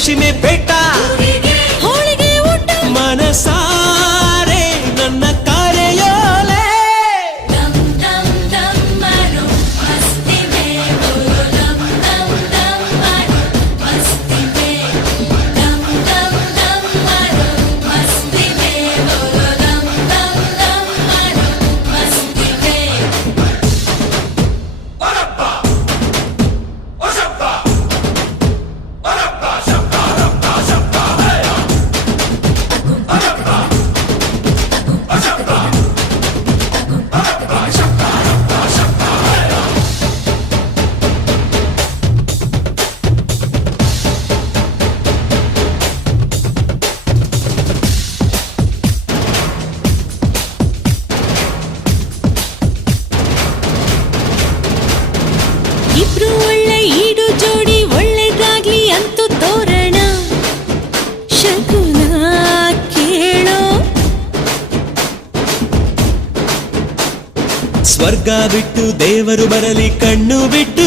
ರೇಷ್ಮೆ ಬೆಟ್ಟ ಹೋಳಿಗೆ ಊಟ ಮನಸಾರೆ ನನ್ನ ಕರೆಯೋಲೆ ದಮ್ ದಮ್ ದಮ್ ಮಾರೋ ಮಸ್ತಿ ಮೇ ಬೋಲೋ ದಮ್ ದಮ್ ದಮ್ ಮಾರೋ ಮಸ್ತಿ ಮೇ ದಮ್ ದಮ್ ದಮ್ ಮಾರೋ ಮಸ್ತಿ ಮೇ ಬೋಲೋ ದಮ್ ದಮ್ ದಮ್ ಮಾರೋ ಮಸ್ತಿ ಮೇ ಇಬ್ರು ಒಳ್ಳೆ ಈಡು ಜೋಡಿ ಒಳ್ಳೆದಾಗ್ಲಿ ಅಂತೂ ತೋರಣ ಶಕುನ ಕೇಳೋ ಸ್ವರ್ಗ ಬಿಟ್ಟು ದೇವರು ಬರಲಿ ಕಣ್ಣು ಬಿಟ್ಟು